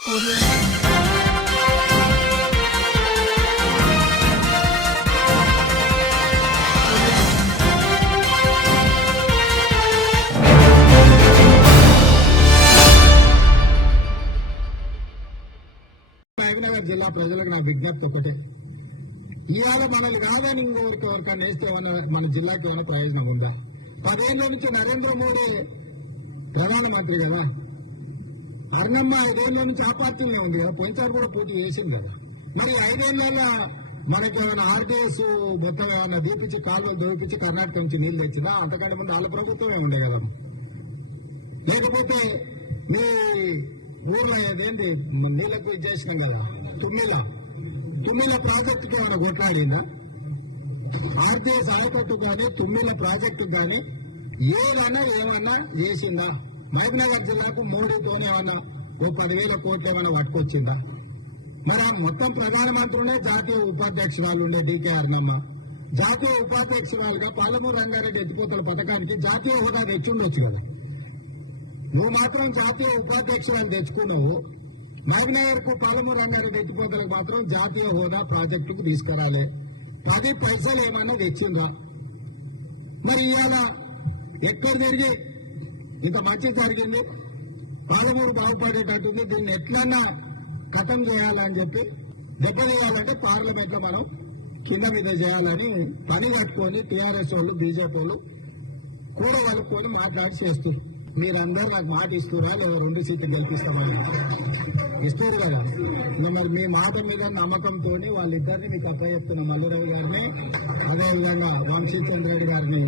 మహబూబ్నగర్ జిల్లా ప్రజలకు నా విజ్ఞప్తి ఒకటే, ఇవాళ మనల్ని కాదని ఎవరికన్నా వేస్తే మన జిల్లాకి ఏమైనా ప్రయోజనం ఉందా? 10 ఏళ్ల నుంచి నరేంద్ర మోడీ ప్రధానమంత్రి కదా, అర్ణమ్మ 5 ఏళ్ల నుంచి ఆ పార్టీలో ఉంది కదా, పోయినసారి కూడా పోటీ చేసింది కదా. మరి 5 ఏళ్ల మనకి ఏమైనా ఆర్టీఎస్ మొత్తం ఏమైనా దీపించి కాలువలు దోపించి కర్ణాటక నుంచి నీళ్లు తెచ్చిందా? అంతకంటే ముందు వాళ్ళ ప్రభుత్వమే ఉండే కదా. లేకపోతే మీ ఊర్లో ఏదేంటి నీళ్ళకు చేసినాం కదా, తుమ్మిల ప్రాజెక్టుకి ఏమైనా కొట్లాడిందా? ఆర్టీఎస్ ఆయకట్టు కానీ తుమ్మిల ప్రాజెక్టు కానీ ఏమన్నా చేసిందా? మహబూబ్నగర్ జిల్లాకు మోడీతోనే ఏమన్నా ఓ 10,000 కోట్లు ఏమైనా పట్టుకొచ్చిందా? మరి ఆ మొత్తం ప్రధానమంత్రులే జాతీయ ఉపాధ్యక్షురాలు ఉండే డీకే అర్ణమ్మ జాతీయ ఉపాధ్యక్షురాలుగా పాలమూరు రంగారెడ్డి ఎత్తిపోతల పథకానికి జాతీయ హోదా తెచ్చుండొచ్చు కదా. నువ్వు మాత్రం జాతీయ ఉపాధ్యక్షురాలు తెచ్చుకున్నావు, మహబూబ్నగర్ కు పాలమూరు రంగారెడ్డి ఎత్తిపోతలకు మాత్రం జాతీయ హోదా ప్రాజెక్టుకు తీసుకురాలే. 10 పైసలు ఏమన్నా తెచ్చిందా? మరి ఇవాళ ఎక్కడ జరిగి ఇంత మంచి జరిగింది, పాలమూరు బాగుపడేటట్టుంది, దీన్ని ఎట్లన్నా ఖతం చేయాలని చెప్పి దెబ్బతీయాలంటే పార్లమెంట్ లో మనం కింద మీద చేయాలని పని కట్టుకొని టీఆర్ఎస్ వాళ్ళు బీజేపీ వాళ్ళు కూడ కలుపుకొని మాట్లాడి చేస్తారు. మీరందరూ నాకు మాట ఇస్తురా లేదా 2 సీట్లు గెలిపిస్తామని ఇస్తారు కదా. మరి మీ మాట మీద నమ్మకంతో వాళ్ళిద్దరిని మీకు అప్పచెప్తున్న మల్లురావు గారిని, అదేవిధంగా వంశీచంద్ర రెడ్డి గారిని